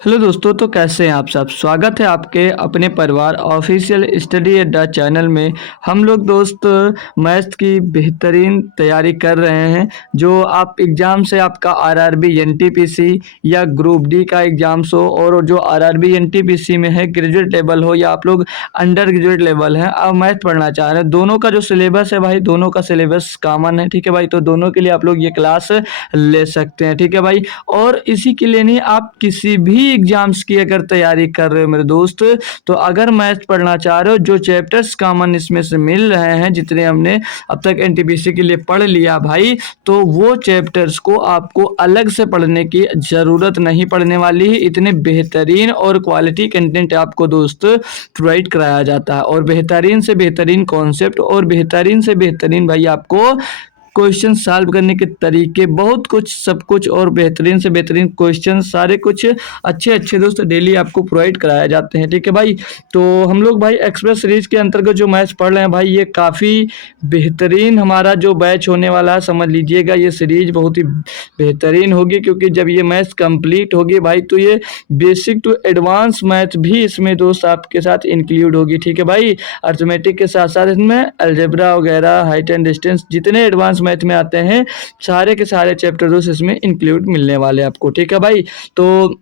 Hello दोस्तों, तो कैसे हैं आप सब। स्वागत है आपके अपने परिवार ऑफिशियल स्टडी अड्डा चैनल में। हम लोग दोस्त मैथ की बेहतरीन तैयारी कर रहे हैं। जो आप एग्ज़ाम से आपका आरआरबी एनटीपीसी या ग्रुप डी का एग्ज़ाम्स हो, और जो आरआरबी एनटीपीसी में है ग्रेजुएट लेवल हो या आप लोग अंडर ग्रेजुएट लेवल हैं, आप मैथ पढ़ना चाह रहे हैं, दोनों का जो सिलेबस है भाई, दोनों का सिलेबस कॉमन है। ठीक है भाई, तो दोनों के लिए आप लोग ये क्लास ले सकते हैं। ठीक है भाई, और इसी के लिए नहीं, आप किसी भी एग्जाम्स की अगर तैयारी कर रहे हो मेरे दोस्त, तो अगर मैथ पढ़ना चाह रहे हो, जो चैप्टर्स कॉमन इसमें से मिल रहे हैं, जितने हमने अब तक एनटीपीसी के लिए पढ़ लिया भाई, तो वो चैप्टर्स को आपको अलग से पढ़ने की ज़रूरत नहीं पड़ने वाली है। इतने बेहतरीन और क्वालिटी कंटेंट आपको दोस्त प्रोवाइड कराया जाता है, और बेहतरीन से बेहतरीन कॉन्सेप्ट और बेहतरीन से बेहतरीन भाई आपको क्वेश्चन सॉल्व करने के तरीके, बहुत कुछ, सब कुछ, और बेहतरीन से बेहतरीन क्वेश्चन, सारे कुछ अच्छे अच्छे दोस्त डेली आपको प्रोवाइड कराए जाते हैं। ठीक है भाई, तो हम लोग भाई एक्सप्रेस सीरीज के अंतर्गत जो मैच पढ़ रहे हैं भाई, ये काफ़ी बेहतरीन हमारा जो बैच होने वाला है। समझ लीजिएगा, ये सीरीज बहुत ही बेहतरीन होगी, क्योंकि जब ये मैथ कंप्लीट होगी भाई, तो ये बेसिक टू एडवांस मैथ भी इसमें दोस्त आपके साथ इंक्लूड होगी। ठीक है भाई, अर्थमेटिक के साथ साथ इसमें अलजेब्रा वगैरह, हाइट एंड डिस्टेंस, जितने एडवांस मैथ में आते हैं, सारे के सारे चैप्टर दोस्त इसमें इंक्लूड मिलने वाले हैं आपको। ठीक है भाई, तो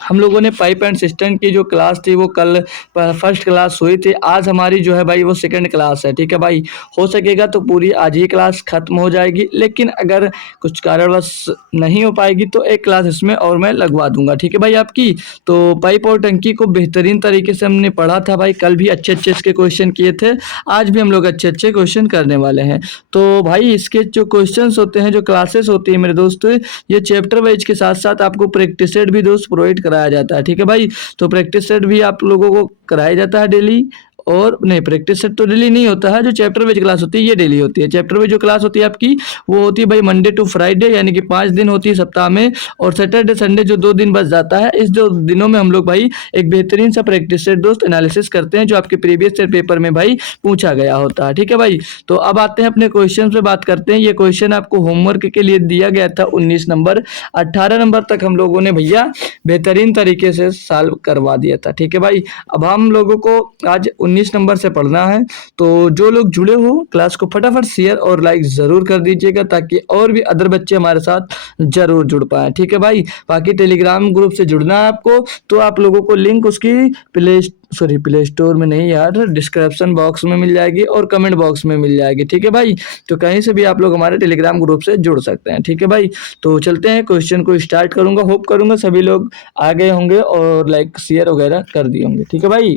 हम लोगों ने पाइप एंड सिस्टम की जो क्लास थी वो कल फर्स्ट क्लास हुई थी। आज हमारी जो है भाई वो सेकंड क्लास है। ठीक है भाई, हो सकेगा तो पूरी आज ही क्लास खत्म हो जाएगी, लेकिन अगर कुछ कारणवश नहीं हो पाएगी तो एक क्लास इसमें और मैं लगवा दूंगा। ठीक है भाई आपकी। तो पाइप और टंकी को बेहतरीन तरीके से हमने पढ़ा था भाई, कल भी अच्छे अच्छे इसके क्वेश्चन किए थे, आज भी हम लोग अच्छे अच्छे क्वेश्चन करने वाले हैं। तो भाई इसके जो क्वेश्चन होते हैं, जो क्लासेस होती है मेरे दोस्त, ये चैप्टर वाइज के साथ साथ आपको प्रैक्टिस सेट भी दोस्त प्रोवाइड कराया जाता है। ठीक है भाई, तो प्रैक्टिस सेट भी आप लोगों को कराया जाता है डेली, और नहीं, प्रैक्टिस सेट तो डेली नहीं होता है। जो चैप्टर वाइज क्लास होती है ये डेली होती है। चैप्टर वाइज जो क्लास होती है आपकी, वो होती है भाई मंडे टू फ्राइडे, यानी कि 5 दिन होती है सप्ताह में, और सैटरडे संडे जो 2 दिन बच जाता है, इस 2 दिनों में हम लोग भाई एक बेहतरीन सा प्रैक्टिस सेट दोस्त एनालिसिस करते हैं, जो आपके प्रीवियस ईयर पेपर में भाई पूछा गया होता है। ठीक है भाई, तो अब आते हैं अपने क्वेश्चन पे बात करते हैं। ये क्वेश्चन आपको होमवर्क के लिए दिया गया था 19 नंबर, 18 नंबर तक हम लोगों ने भैया बेहतरीन तरीके से सॉल्व करवा दिया था। ठीक है भाई, अब हम लोगों को आज 19 नंबर से पढ़ना है, तो जो लोग जुड़े हो क्लास को फटाफट शेयर और लाइक ज़रूर कर दीजिएगा, ताकि और भी अदर बच्चे हमारे साथ ज़रूर जुड़ पाएँ। ठीक है भाई, बाकी टेलीग्राम ग्रुप से जुड़ना है आपको, तो आप लोगों को लिंक उसकी प्ले स्टोर में नहीं यार, डिस्क्रिप्शन बॉक्स में मिल जाएगी और कमेंट बॉक्स में मिल जाएगी। ठीक है भाई, तो कहीं से भी आप लोग हमारे टेलीग्राम ग्रुप से जुड़ सकते हैं। ठीक है भाई, तो चलते हैं, क्वेश्चन को स्टार्ट करूंगा। होप करूंगा सभी लोग आ गए होंगे और लाइक शेयर वगैरह कर दिए होंगे। ठीक है भाई,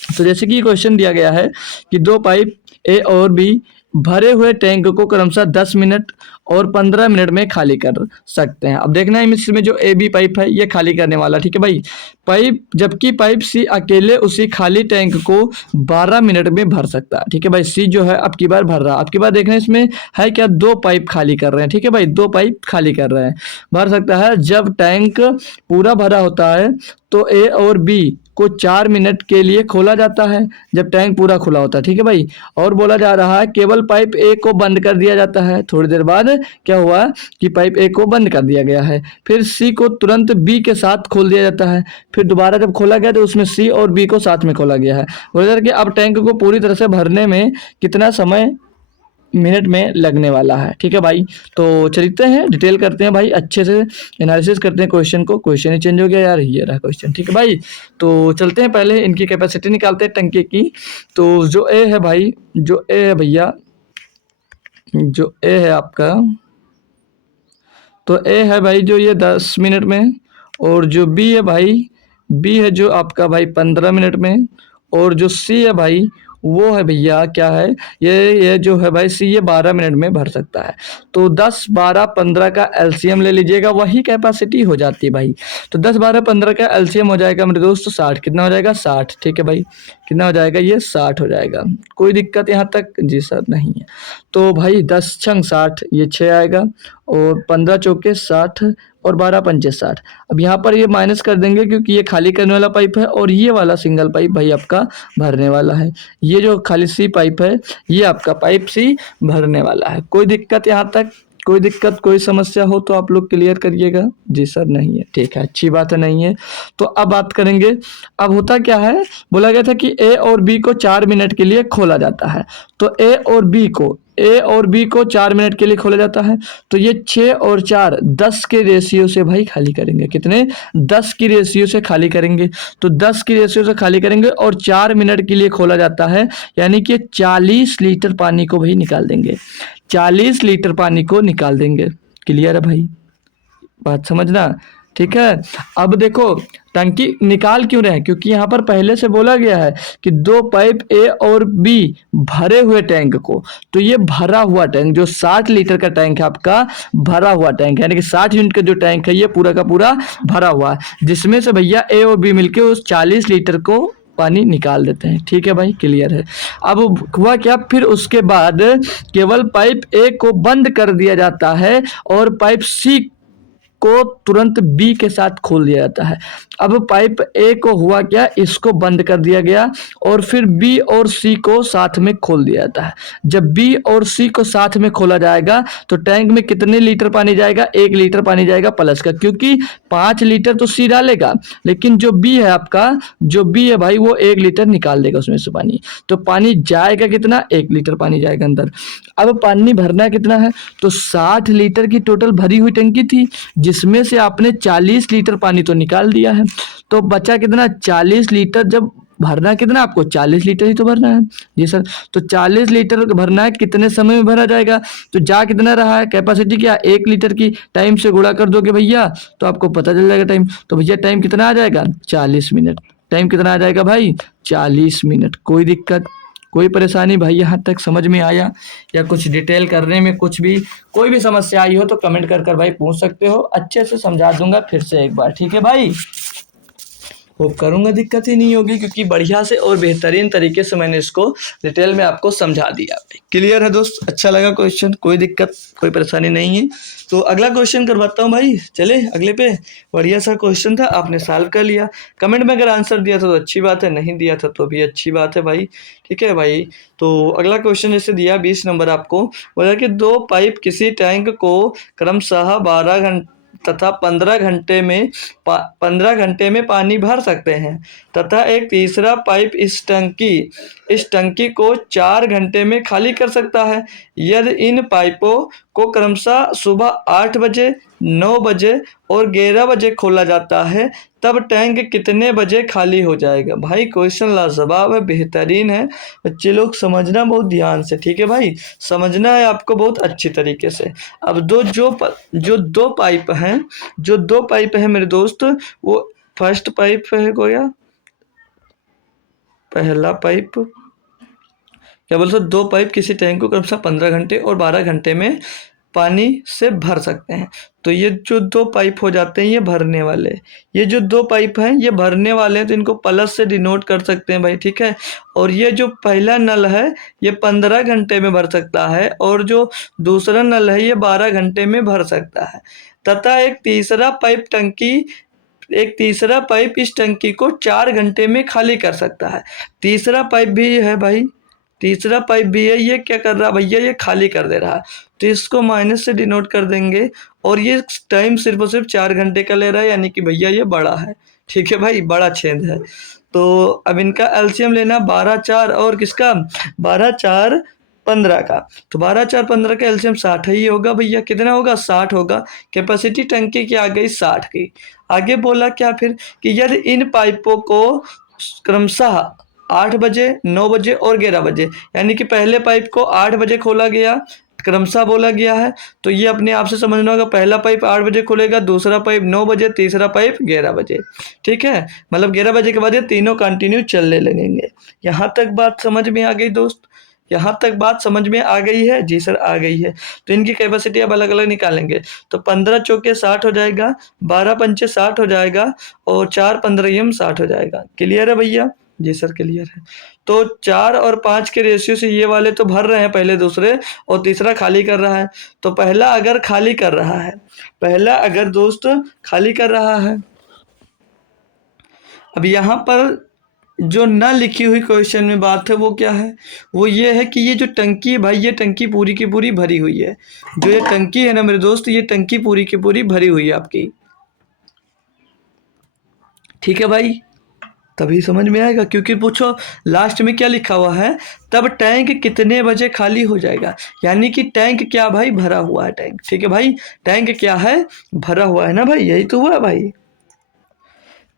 तो जैसे कि क्वेश्चन दिया गया है कि 2 पाइप ए और बी भरे हुए टैंक को क्रमशः 10 मिनट और 15 मिनट में खाली कर सकते हैं। अब देखना है इसमें जो ए बी पाइप है ये खाली करने वाला। ठीक है भाई, पाइप, जबकि पाइप सी अकेले उसी खाली टैंक को 12 मिनट में भर सकता है। ठीक है भाई, सी जो है अब की बार भर रहा है। अब की बार देखना इसमें है क्या, 2 पाइप खाली कर रहे हैं। ठीक है भाई, 2 पाइप खाली कर रहे हैं, भर सकता है। जब टैंक पूरा भरा होता है तो ए और बी को 4 मिनट के लिए खोला जाता है, जब टैंक पूरा खुला होता है। ठीक है भाई, और बोला जा रहा है केवल पाइप ए को बंद कर दिया जाता है। थोड़ी देर बाद क्या हुआ कि पाइप ए को बंद कर दिया गया है, फिर सी को तुरंत बी के साथ खोल दिया जाता है, फिर दोबारा जब खोला गया तो उसमें सी और बी को साथ में खोला गया है। बोला कि अब टैंक को पूरी तरह से भरने में कितना समय मिनट में लगने वाला है। ठीक है भाई, तो चलते हैं डिटेल करते हैं भाई, अच्छे से एनालिसिस करते हैं क्वेश्चन को। क्वेश्चन ही चेंज हो गया यार, ये रहा क्वेश्चन। ठीक है भाई, तो चलते हैं, पहले इनकी कैपेसिटी निकालते हैं टंकी की। तो जो ए है भाई, जो ए है भैया, जो ए है आपका, तो ए है भाई जो ये 10 मिनट में, और जो बी है भाई, बी है जो आपका भाई 15 मिनट में, और जो सी है भाई वो है भैया क्या है, ये जो है भाई सी, ये 12 मिनट में भर सकता है। तो 10, 12, 15 का एलसीएम ले लीजिएगा, वही कैपेसिटी हो जाती है भाई। तो 10, 12, 15 का एलसीएम हो जाएगा मेरे दोस्त 60। कितना हो जाएगा, 60। ठीक है भाई, कितना हो जाएगा, ये 60 हो जाएगा। कोई दिक्कत यहाँ तक? जी सर नहीं है। तो भाई 10 छंग 60, ये 6 आएगा, और 15 चौके 60, और 12 पंचे 60। अब यहाँ पर ये माइनस कर देंगे, क्योंकि ये खाली करने वाला पाइप है, और ये वाला सिंगल पाइप भाई आपका भरने वाला है। ये जो खाली सी पाइप है, ये आपका पाइप सी भरने वाला है। कोई दिक्कत यहाँ तक? कोई दिक्कत कोई समस्या हो तो आप लोग क्लियर करिएगा। जी सर नहीं है, ठीक है, अच्छी बात है नहीं है। तो अब बात करेंगे। अब होता क्या है, बोला गया था कि ए और बी को 4 मिनट के लिए खोला जाता है। तो ए और बी को 4 मिनट के लिए खोला जाता है। तो ये 6 और 4 10 के रेशियो से भाई खाली करेंगे। कितने? 10 की रेशियो से खाली करेंगे। तो 10 की रेशियो से खाली करेंगे और 4 मिनट के लिए खोला जाता है, यानी कि 40 लीटर पानी को भाई निकाल देंगे। 40 लीटर पानी को निकाल देंगे। क्लियर है भाई? बात समझना, ठीक है। अब देखो टंकी निकाल क्यों रहे हैं, क्योंकि यहाँ पर पहले से बोला गया है कि 2 पाइप ए और बी भरे हुए टैंक को, तो ये भरा हुआ टैंक जो 60 लीटर का टैंक है आपका, भरा हुआ टैंक है, यानी कि 60 यूनिट का जो टैंक है ये पूरा का पूरा भरा हुआ है, जिसमें से भैया ए और बी मिलके उस 40 लीटर को पानी निकाल देते हैं। ठीक है भाई, क्लियर है। अब हुआ क्या, फिर उसके बाद केवल पाइप ए को बंद कर दिया जाता है और पाइप सी को तुरंत बी के साथ खोल दिया जाता है। अब पाइप ए को हुआ क्या, इसको बंद कर दिया गया और फिर बी और सी को साथ में खोल दिया जाता है। जब बी और सी को साथ में खोला जाएगा तो टैंक में कितने लीटर पानी जाएगा? 1 लीटर पानी जाएगा प्लस का, क्योंकि 5 लीटर तो सी डालेगा, लेकिन जो बी है आपका, जो बी है भाई वो 1 लीटर निकाल देगा उसमें से पानी। तो पानी जाएगा कितना? 1 लीटर पानी जाएगा अंदर। अब पानी भरना कितना है? तो 60 लीटर की टोटल भरी हुई टंकी थी, जिसमें से आपने 40 लीटर पानी तो निकाल दिया है। तो बचा कितना? 40 लीटर। जब भरना कितना आपको? 40 लीटर ही तो भरना है। जी सर। तो 40 लीटर भरना है, कितने समय में भरा जाएगा? तो जा कितना रहा है कैपेसिटी, क्या 1 लीटर की टाइम से गुणा कर दोगे भैया तो आपको पता चल जाएगा टाइम। तो भैया टाइम कितना आ जाएगा? 40 मिनट। टाइम कितना आ जाएगा भाई? 40 मिनट। कोई दिक्कत कोई परेशानी भाई यहाँ तक समझ में आया, या कुछ डिटेल करने में कुछ भी कोई भी समस्या आई हो तो कमेंट कर भाई पूछ सकते हो, अच्छे से समझा दूंगा फिर से एक बार। ठीक है भाई, होप करूंगा दिक्कत ही नहीं होगी, क्योंकि बढ़िया से और बेहतरीन तरीके से मैंने इसको डिटेल में आपको समझा दिया। क्लियर है दोस्त? अच्छा लगा क्वेश्चन? कोई दिक्कत कोई परेशानी नहीं है। तो अगला क्वेश्चन करवाता हूँ भाई, चले अगले पे। बढ़िया सा क्वेश्चन था, आपने सॉल्व कर लिया। कमेंट में अगर आंसर दिया था तो अच्छी बात है, नहीं दिया था तो भी अच्छी बात है भाई। ठीक है भाई, तो अगला क्वेश्चन जैसे दिया 20 नंबर आपको, बोला कि 2 पाइप किसी टैंक को क्रमशः 12 घंटे तथा 15 घंटे में पानी भर सकते हैं, तथा एक तीसरा पाइप इस टंकी को 4 घंटे में खाली कर सकता है। यदि इन पाइपों को क्रमशः सुबह 8 बजे, 9 बजे और 11 बजे खोला जाता है, तब टैंक कितने बजे खाली हो जाएगा? भाई क्वेश्चन लाजवाब है, बेहतरीन है। बच्चे लोग समझना बहुत ध्यान से, ठीक है भाई, समझना है आपको बहुत अच्छी तरीके से। अब जो दो पाइप हैं मेरे दोस्त, वो फर्स्ट पाइप है गया, पहला पाइप क्या बोलते, 2 पाइप किसी टैंक को क्रमशः 15 घंटे और 12 घंटे में पानी से भर सकते हैं। तो ये जो 2 पाइप हो जाते हैं ये भरने वाले, ये जो 2 पाइप हैं ये भरने वाले हैं, तो इनको प्लस से डिनोट कर सकते हैं भाई। ठीक है, और ये जो पहला नल है ये 15 घंटे में भर सकता है, और जो दूसरा नल है ये 12 घंटे में भर सकता है, तथा एक तीसरा पाइप इस टंकी को 4 घंटे में खाली कर सकता है। तीसरा पाइप भी है भाई, तीसरा पाइप भी है, ये क्या कर रहा है भैया, ये खाली कर दे रहा है, तो इसको माइनस से डिनोट कर देंगे, और ये टाइम सिर्फ और सिर्फ 4 घंटे का ले रहा है, यानी कि भैया ये बड़ा है। ठीक है भाई, बड़ा छेद है। तो अब इनका एलसीएम लेना 12 4 और किसका 12 4 15 का, तो 12 4 15 का एलसीएम 60 ही होगा भैया। कितना होगा? 60 होगा। कैपेसिटी टंकी की आ गई 60 की। आगे बोला क्या फिर कि यदि इन पाइपों को क्रमशः 8 बजे, 9 बजे और 11 बजे, यानी कि पहले पाइप को 8 बजे खोला गया, क्रमशः बोला गया है, तो ये अपने आप से समझना होगा, पहला पाइप 8 बजे खुलेगा, दूसरा पाइप 9 बजे, तीसरा पाइप 11 बजे। ठीक है, मतलब 11 बजे के बाद ये तीनों कंटिन्यू चलने लगेंगे। यहाँ तक बात समझ में आ गई दोस्त? यहाँ तक बात समझ में आ गई है? जी सर आ गई है। तो इनकी कैपेसिटी अब अलग अलग निकालेंगे, तो 15 चौके 60 हो जाएगा, 12 पंचे 60 हो जाएगा, और 4 15 60 हो जाएगा। क्लियर है भैया? जी सर क्लियर है। तो 4 और 5 के रेशियो से ये वाले तो भर रहे हैं पहले दूसरे, और तीसरा खाली कर रहा है। तो पहला अगर खाली कर रहा है, पहला अगर दोस्त खाली कर रहा है, अब यहाँ पर जो ना लिखी हुई क्वेश्चन में बात है वो क्या है, वो ये है कि ये जो टंकी है भाई, ये टंकी पूरी की पूरी भरी हुई है। जो ये टंकी है ना मेरे दोस्त, ये टंकी पूरी की पूरी भरी हुई है आपकी। ठीक है भाई, तभी समझ में आएगा, क्योंकि पूछो लास्ट में क्या लिखा हुआ है, तब टैंक कितने बजे खाली हो जाएगा। यानी कि टैंक क्या भाई, भरा हुआ है टैंक। ठीक है भाई, टैंक क्या है, भरा हुआ है ना भाई, यही तो हुआ भाई।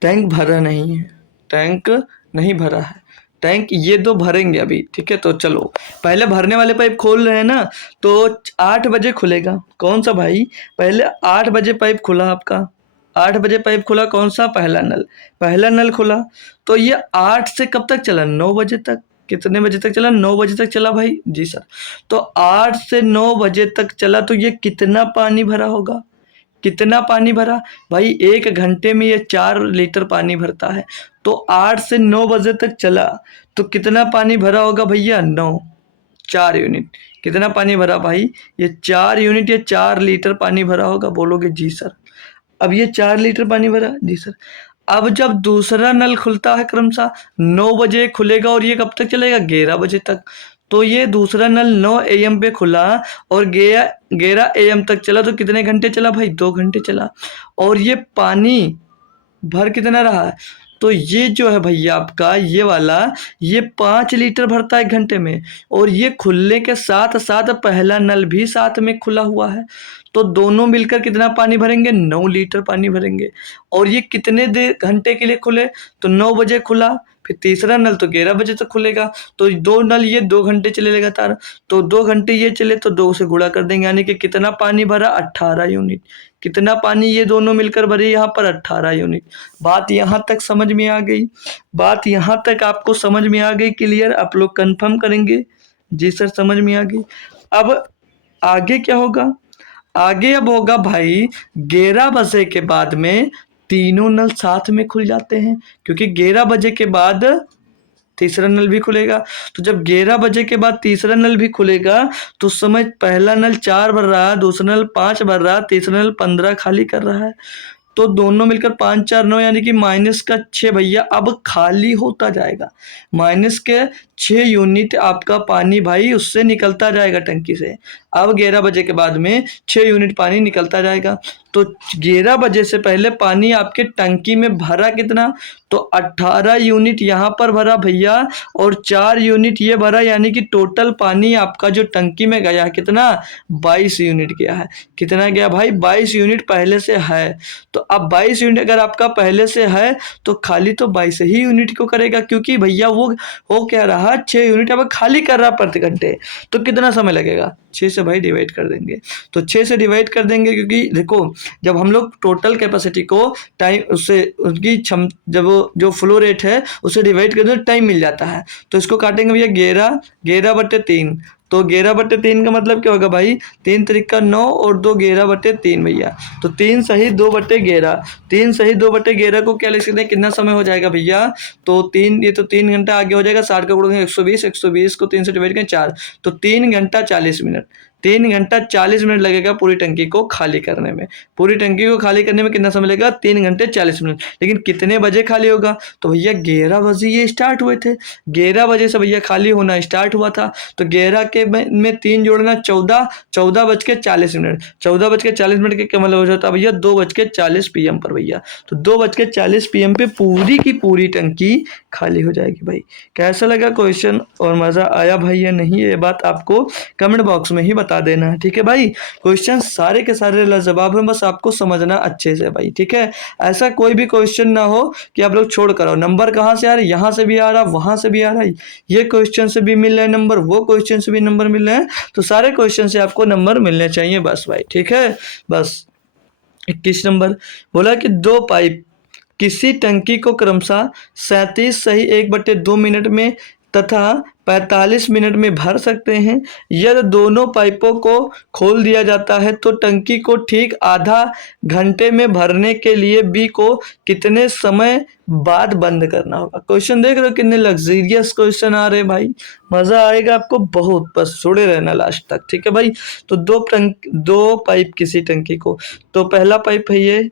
टैंक भरा नहीं है, टैंक नहीं भरा है, टैंक ये दो भरेंगे अभी। ठीक है, तो चलो पहले भरने वाले पाइप खोल रहे हैं ना, तो 8 बजे खुलेगा। कौन सा भाई, पहले 8 बजे पाइप खुला आपका, 8 बजे पाइप खुला, कौन सा, पहला नल। पहला नल खुला तो ये 8 से कब तक चला, 9 बजे तक। कितने बजे तक चला, 9 बजे तक चला भाई, जी सर। तो 8 से 9 बजे तक चला, तो ये कितना पानी भरा होगा, कितना पानी भरा भाई, 1 घंटे में ये 4 लीटर पानी भरता है। तो 8 से 9 बजे तक चला, तो कितना पानी भरा होगा भैया, 9, 4 यूनिट। कितना पानी भरा भाई, ये 4 यूनिट, ये 4 लीटर पानी भरा होगा। बोलोगे जी सर। अब ये 4 लीटर पानी भरा, जी सर। अब जब दूसरा नल खुलता है क्रमशः, 9 बजे खुलेगा और ये कब तक चलेगा, 11 बजे तक। तो ये दूसरा नल 9 AM पे खुला और 11 AM तक चला, तो कितने घंटे चला भाई, 2 घंटे चला। और ये पानी भर कितना रहा है, तो ये जो है भैया आपका ये वाला, ये 5 लीटर भरता है 1 घंटे में। और ये खुलने के साथ साथ पहला नल भी साथ में खुला हुआ है, तो दोनों मिलकर कितना पानी भरेंगे, 9 लीटर पानी भरेंगे। और ये कितने देर घंटे के लिए खुले, तो 9 बजे खुला, फिर तीसरा नल तो 11 बजे तक खुलेगा, तो दो नल ये 2 घंटे चले लगातार। तो 2 घंटे ये चले तो 2 से गुणा कर देंगे, यानी कि कितना पानी भरा, 18 यूनिट। कितना पानी ये दोनों मिलकर भरे, यहाँ पर 18 यूनिट। बात यहाँ तक समझ में आ गई, बात यहाँ तक आपको समझ में आ गई, क्लियर। आप लोग कंफर्म करेंगे, जी सर समझ में आ गई। अब आगे क्या होगा, आगे अब होगा भाई, 11 बजे के बाद में तीनों नल साथ में खुल जाते हैं, क्योंकि 11 बजे के बाद तीसरा नल भी खुलेगा। तो जब 11 बजे के बाद तीसरा नल भी खुलेगा, तो उस समय पहला नल 4 भर रहा है, दूसरा नल 5 भर रहा है, तीसरा नल 15 खाली कर रहा है। तो दोनों मिलकर 5 4 9, यानी कि -6 भैया अब खाली होता जाएगा। -6 यूनिट आपका पानी भाई उससे निकलता जाएगा टंकी से। अब 11 बजे के बाद में 6 यूनिट पानी निकलता जाएगा। तो 11 बजे से पहले पानी आपके टंकी में भरा कितना, तो 18 यूनिट यहाँ पर भरा भैया, और 4 यूनिट ये भरा, यानी कि टोटल पानी आपका जो टंकी में गया है कितना, 22 यूनिट गया है। कितना गया भाई, 22 यूनिट पहले से है। तो अब 22 यूनिट अगर आपका पहले से है, तो खाली तो 22 ही यूनिट को करेगा, क्योंकि भैया वो हो क्या रहा, 6 यूनिट अब खाली कर रहा प्रति घंटे। तो कितना समय लगेगा, 6 से भाई डिवाइड कर देंगे। तो 6 से डिवाइड कर देंगे, क्योंकि देखो जब हम लोग टोटल कैपेसिटी को टाइम उससे उसकी क्षम जब जो फ्लो रेट है उससे डिवाइड कर दो, टाइम मिल जाता है। तो इसको काटेंगे भैया 11/3। तो 11/3 का मतलब क्या होगा भाई, 3 त्रिक 9 और 2 11/3 भैया। तो 3 सही 2/11, 3 सही 2/11 को क्या लिख सकते हैं, कितना समय हो जाएगा भैया, तो 3, ये तो 3 घंटा आगे हो जाएगा, 60 का गुणा 120, 120 को 3 से डिवाइड करें 4, तो 3 घंटा 40 मिनट। 3 घंटा 40 मिनट लगेगा पूरी टंकी को खाली करने में। पूरी टंकी को खाली करने में कितना समय लगेगा, 3 घंटे 40 मिनट। लेकिन कितने बजे खाली होगा, तो भैया 11 बजे ये स्टार्ट हुए थे, 11 बजे से भैया खाली होना स्टार्ट हुआ था। तो 11 के में 3 जोड़ना 14, 14:40, 14:40 के क्या मतलब हो जाता है भैया, 2:40 PM पर भैया। तो 2:40 PM पे पूरी की पूरी टंकी खाली हो जाएगी भाई। कैसा लगा क्वेश्चन और मज़ा आया भाई या नहीं, ये बात आपको कमेंट बॉक्स में ही बता देना है। ठीक है भाई, क्वेश्चन सारे के सारे लाजवाब हैं, बस आपको समझना अच्छे से भाई। ठीक है, ऐसा कोई भी क्वेश्चन ना हो कि आप लोग छोड़ कर आओ। नंबर कहाँ से आ रहे हैं, यहाँ से भी आ रहा, वहाँ से भी आ रहा है, ये क्वेश्चन से भी मिल रहे हैं नंबर, वो क्वेश्चन से भी नंबर मिल रहे हैं, तो सारे क्वेश्चन से आपको नंबर मिलने चाहिए बस भाई। ठीक है, बस 21 नंबर बोला कि 2 पाइप किसी टंकी को क्रमशः 37 सही 1/2 मिनट में तथा 45 मिनट में भर सकते हैं। यदि दोनों पाइपों को खोल दिया जाता है तो टंकी को ठीक आधा घंटे में भरने के लिए बी को कितने समय बाद बंद करना होगा। क्वेश्चन देख रहे हो कितने लग्जरियस क्वेश्चन आ रहे हैं भाई, मज़ा आएगा आपको बहुत, बस जुड़े रहना लास्ट तक। ठीक है भाई, तो 2 पाइप किसी टंकी को, तो पहला पाइप है ये,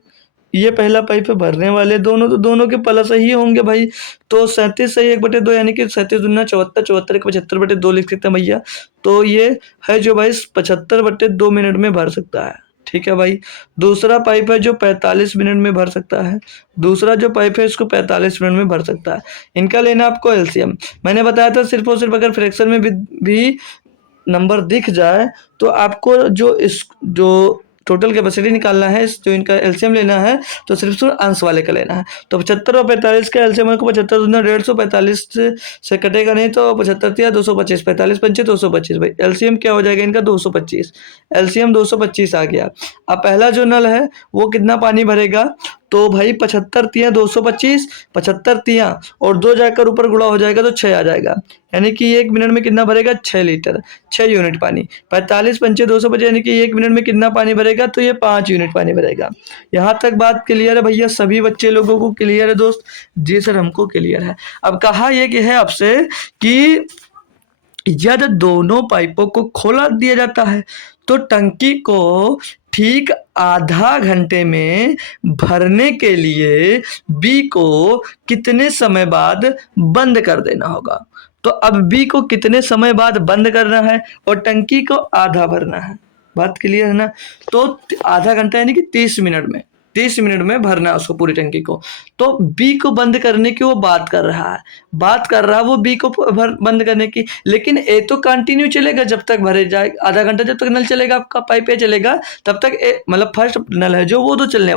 ये पहला पाइप है भरने वाले दोनों, तो दोनों के प्लस ही होंगे भाई। तो 37 सही 1/2 यानी कि 37 दूना 74, 74 के 75/2 लिख सकते हैं भैया। तो ये है जो भाई 75/2 मिनट में भर सकता है। ठीक है भाई। दूसरा पाइप है जो 45 मिनट में भर सकता है। दूसरा जो पाइप है इसको 45 मिनट में भर सकता है। इनका लेना आपको एलसीएम। मैंने बताया था सिर्फ और सिर्फ अगर फ्रैक्शन में भी नंबर दिख जाए तो आपको जो टोटल कैपेसिटी निकालना है, जो इनका एलसीएम लेना है, तो सिर्फ अंश वाले का लेना है। तो 75 और 45 का एलसीएम को 75 दूना 150, 45 से कटेगा नहीं तो 75 या 225, 45 पंचे 225 भाई। एलसीएम क्या हो जाएगा इनका 225। एलसीएम 225 आ गया। अब पहला जो नल है वो कितना पानी भरेगा, तो भाई 75 तिया 225, 75 तिया और 2 जाकर ऊपर गुणा हो जाएगा तो 6 आ जाएगा। यानी कि 1 मिनट में कितना भरेगा, 6 लीटर, 6 यूनिट पानी। 45 पंचे 225 यानी कि 1 मिनट में कितना पानी भरेगा, तो ये 5 यूनिट पानी भरेगा। यहाँ तक बात क्लियर है भैया, सभी बच्चे लोगों को क्लियर है दोस्त? जी सर हमको क्लियर है। अब कहा ये कि है आपसे कि यदि दोनों पाइपों को खोला दिया जाता है तो टंकी को ठीक आधा घंटे में भरने के लिए बी को कितने समय बाद बंद कर देना होगा। तो अब बी को कितने समय बाद बंद करना है और टंकी को आधा भरना है। बात क्लियर है ना? तो आधा घंटा यानी कि 30 मिनट में भरना है उसको पूरी टंकी को। तो बी को बंद करने की वो बात कर रहा है वो बी को बंद करने की। लेकिन ए तो कंटिन्यू चलेगा जब तक भरे जाए, आधा घंटा जब तक नल चलेगा आपका, पाइप ए चलेगा तब तक ए मतलब फर्स्ट नल है जो वो तो चलने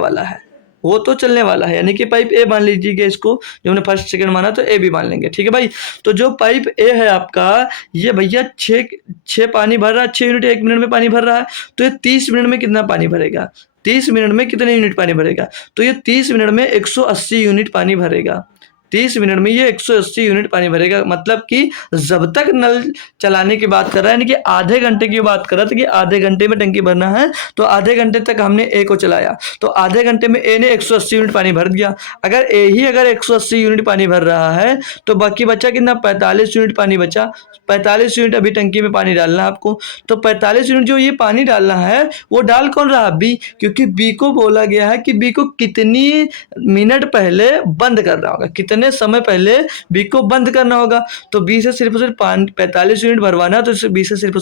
वाला है। यानी कि पाइप ए मान लीजिएगा इसको, जो हमने फर्स्ट सेकंड माना तो ए भी मान लेंगे। ठीक है भाई। तो जो पाइप ए है आपका, ये भैया 6 पानी भर रहा है, 6 यूनिट 1 मिनट में पानी भर रहा है। तो ये 30 मिनट में कितना पानी भरेगा, 30 मिनट में कितने यूनिट पानी भरेगा, तो ये 30 मिनट में 180 यूनिट पानी भरेगा। 30 मिनट में ये 180 यूनिट पानी भरेगा। मतलब कि जब तक नल चलाने की बात कर रहा है, यानी कि आधे घंटे की बात कर रहा था कि आधे घंटे में टंकी भरना है, तो आधे घंटे तक हमने ए को चलाया तो आधे घंटे में ए ने 180 यूनिट पानी भर दिया। अगर ए ही 180 यूनिट पानी भर रहा है तो बाकी बचा कितना, 45 यूनिट पानी बचा। 45 यूनिट अभी टंकी में पानी डालना है आपको। तो 45 यूनिट जो ये पानी डालना है वो डाल कौन रहा, बी, क्योंकि बी को बोला गया है कि बी को कितनी मिनट पहले बंद करना होगा, कितने समय पहले बी को बंद करना होगा। तो बी से सिर्फ 45 यूनिट भरवाना, तो बी से सिर्फ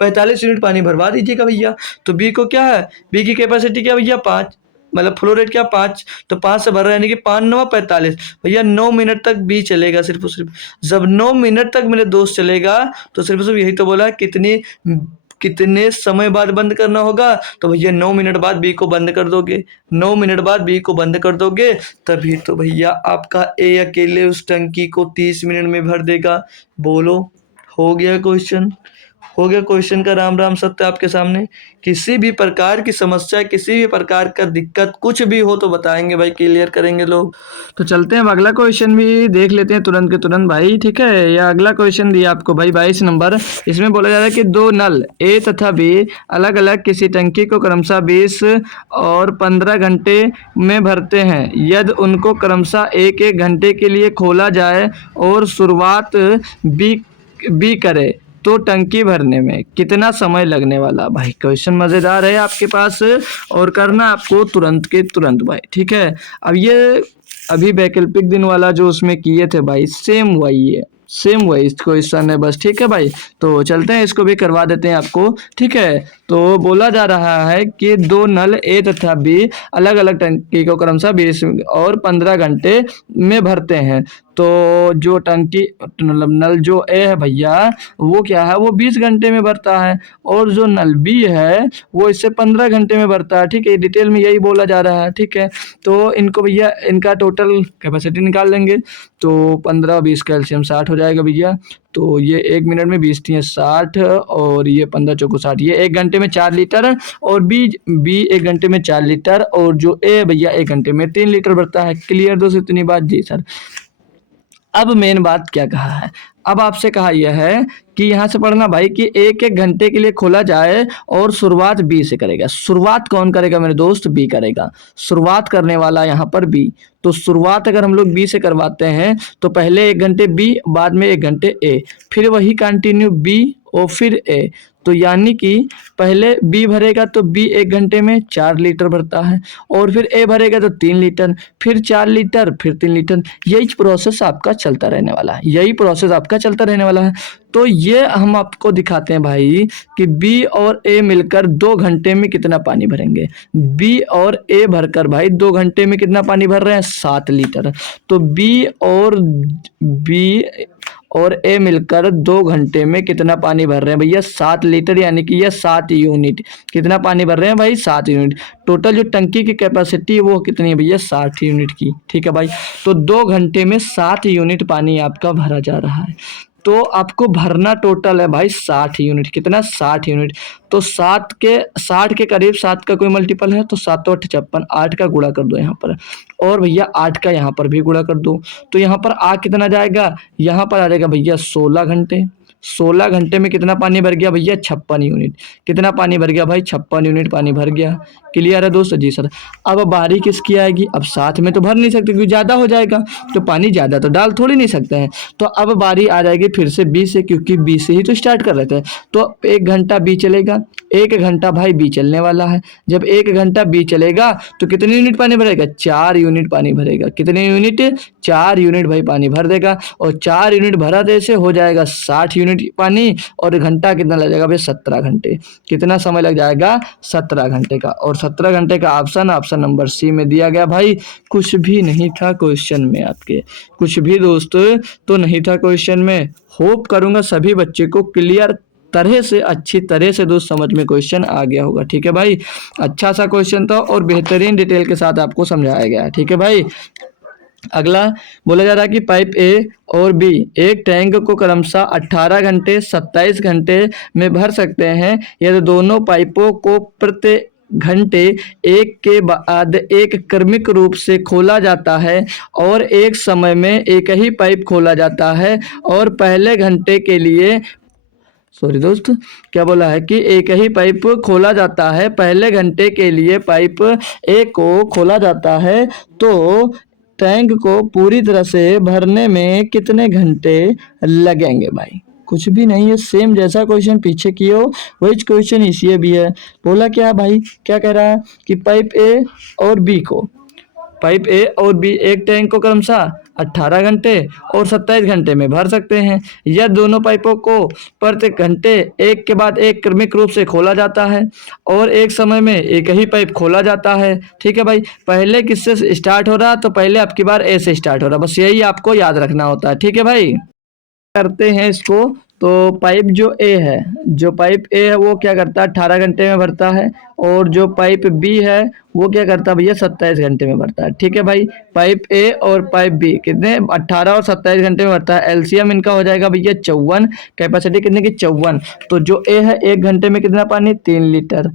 45 यूनिट पानी भरवा दीजिएगा भैया। तो बी को क्या है, बी की कैपेसिटी क्या भैया, 5, मतलब फ्लो रेट क्या 5, तो 5 से भर रहा है यानी कि 5 9 45 भैया। 9 मिनट तक बी चलेगा सिर्फ और सिर्फ। जब 9 मिनट तक मेरे दोस्त चलेगा तो सिर्फ सिर्फ यही तो बोला कितने समय बाद बंद करना होगा, तो भैया 9 मिनट बाद बी को बंद कर दोगे। 9 मिनट बाद बी को बंद कर दोगे तभी तो भैया आपका ए अकेले उस टंकी को 30 मिनट में भर देगा। बोलो, हो गया क्वेश्चन? हो गया क्वेश्चन का राम राम सत्य आपके सामने। किसी भी प्रकार की समस्या, किसी भी प्रकार का दिक्कत कुछ भी हो तो बताएंगे भाई, क्लियर करेंगे लोग। तो चलते हैं अब अगला क्वेश्चन भी देख लेते हैं तुरंत के तुरंत भाई। ठीक है, यह अगला क्वेश्चन दिया आपको भाई 22 नंबर। इसमें बोला जा रहा है कि दो नल ए तथा बी अलग अलग किसी टंकी को क्रमशः 20 और 15 घंटे में भरते हैं। यदि उनको क्रमशः 1-1 घंटे के लिए खोला जाए और शुरुआत बी करे तो टंकी भरने में कितना समय लगने वाला। भाई क्वेश्चन मज़ेदार है आपके पास और करना आपको तुरंत के तुरंत भाई। ठीक है, अब ये अभी वैकल्पिक दिन वाला जो उसमें किए थे भाई, सेम वही क्वेश्चन है बस। ठीक है भाई, तो चलते हैं इसको भी करवा देते हैं आपको। ठीक है, तो बोला जा रहा है कि दो नल ए तथा बी अलग अलग टंकी को क्रमशः 20 और 15 घंटे में भरते हैं। तो जो टंकी मतलब नल जो ए है भैया वो क्या है, वो 20 घंटे में भरता है और जो नल बी है वो इससे 15 घंटे में भरता है। ठीक है, डिटेल में यही बोला जा रहा है। ठीक है, तो इनको भैया इनका टोटल कैपेसिटी निकाल लेंगे तो 15 20 का एलसीएम 60 हो जाएगा भैया। तो ये 1 मिनट में 20 थी 60 और ये 15 चौको 60, ये 1 घंटे में 4 लीटर और बी 1 घंटे में 4 लीटर और जो ए भैया 1 घंटे में 3 लीटर भरता है। क्लियर दोस्तों इतनी बात? जी सर। अब मेन बात क्या कहा है, अब आपसे कहा यह है कि यहाँ से पढ़ना भाई कि एक एक घंटे के लिए खोला जाए और शुरुआत बी से करेगा। शुरुआत कौन करेगा मेरे दोस्त? बी करेगा। शुरुआत करने वाला यहाँ पर बी। तो शुरुआत अगर हम लोग बी से करवाते हैं तो पहले 1 घंटे बी, बाद में 1 घंटे ए, फिर वही कंटिन्यू बी और फिर ए। तो यानी कि पहले बी भरेगा तो बी 1 घंटे में 4 लीटर भरता है, और फिर ए भरेगा तो 3 लीटर, फिर 4 लीटर, फिर 3 लीटर। यही प्रोसेस आपका चलता रहने वाला है, यही प्रोसेस आपका चलता रहने वाला है। तो ये हम आपको दिखाते हैं भाई कि बी और ए मिलकर 2 घंटे में कितना पानी भरेंगे। बी और ए भरकर भाई 2 घंटे में कितना पानी भर रहे हैं? 7 लीटर। तो बी और ए मिलकर 2 घंटे में कितना पानी भर रहे हैं भैया? 7 लीटर, यानी कि यह 7 यूनिट। कितना पानी भर रहे हैं भाई? 7 यूनिट। टोटल जो टंकी की कैपेसिटी है वो कितनी है भैया? 60 यूनिट की। ठीक है भाई, तो 2 घंटे में 7 यूनिट पानी आपका भरा जा रहा है। तो आपको भरना टोटल है भाई 60 यूनिट। कितना? 60 यूनिट। तो 60 के करीब 7 का कोई मल्टीपल है तो 7 तो 56, 8 का गुणा कर दो यहाँ पर, और भैया 8 का यहाँ पर भी गुणा कर दो। तो यहाँ पर आ कितना जाएगा? यहाँ पर आ जाएगा भैया 16 घंटे। 16 घंटे में कितना पानी भर गया भैया? 56 यूनिट। कितना पानी भर गया भाई? 56 यूनिट पानी भर गया। क्लियर है दोस्तों? जी सर। अब बारी किसकी आएगी? अब साथ में तो भर नहीं सकते क्योंकि ज़्यादा हो जाएगा, तो पानी ज़्यादा तो डाल थोड़ी नहीं सकते हैं। तो अब बारी आ जाएगी फिर से बी से, क्योंकि बी से ही तो स्टार्ट कर रहे थे। तो 1 घंटा बी चलेगा, 1 घंटा भाई बी चलने वाला है। जब 1 घंटा बी चलेगा तो कितने यूनिट पानी भरेगा? 4 यूनिट पानी भरेगा। कितने यूनिट? 4 यूनिट भाई पानी भर देगा, और 4 यूनिट भरा जैसे हो जाएगा 60 यूनिट पानी, और घंटा कितना लग जाएगा भाई? 17 घंटे। कितना समय लग जाएगा? 17 घंटे का। और 17 घंटे का ऑप्शन नंबर सी में दिया गया भाई। कुछ भी नहीं था क्वेश्चन में आपके, कुछ भी दोस्त तो नहीं था क्वेश्चन में। होप करूंगा सभी बच्चे को क्लियर तरह से, अच्छी तरह से दोस्त समझ में क्वेश्चन आ गया होगा। ठीक है भाई, अच्छा सा क्वेश्चन था और बेहतरीन डिटेल के साथ आपको समझाया गया है। ठीक है भाई, अगला बोला जा रहा है कि पाइप ए और बी एक टैंक को क्रमशः 18 घंटे 27 घंटे में भर सकते हैं यदि दोनों पाइपों को प्रति घंटे एक के बाद एक क्रमिक रूप से खोला जाता है, और एक समय में एक ही पाइप खोला जाता है, और पहले घंटे के लिए सॉरी दोस्त, क्या बोला है कि एक ही पाइप खोला जाता है, पहले घंटे के लिए पाइप ए को खोला जाता है, तो टैंक को पूरी तरह से भरने में कितने घंटे लगेंगे भाई? कुछ भी नहीं है, सेम जैसा क्वेश्चन पीछे किए हो वही क्वेश्चन इसी भी है। बोला क्या भाई, क्या कह रहा है कि पाइप ए और बी एक टैंक को क्रमशः 18 घंटे और 27 घंटे में भर सकते हैं। यह दोनों पाइपों को प्रत्येक घंटे एक के बाद एक क्रमिक रूप से खोला जाता है, और एक समय में एक ही पाइप खोला जाता है। ठीक है भाई, पहले किससे स्टार्ट हो रहा? तो पहले आपकी बार ए से स्टार्ट हो रहा, बस यही आपको याद रखना होता है। ठीक है भाई, करते हैं इसको। तो पाइप जो पाइप ए है वो क्या करता है? 18 घंटे में भरता है, और जो पाइप बी है वो क्या करता है भैया? 27 घंटे में भरता है। ठीक है भाई, पाइप ए और पाइप बी कितने? 18 और 27 घंटे में भरता है। एलसीएम इनका हो जाएगा भैया 54। कैपेसिटी कितने की? 54। तो जो ए है 1 घंटे में कितना पानी? 3 लीटर,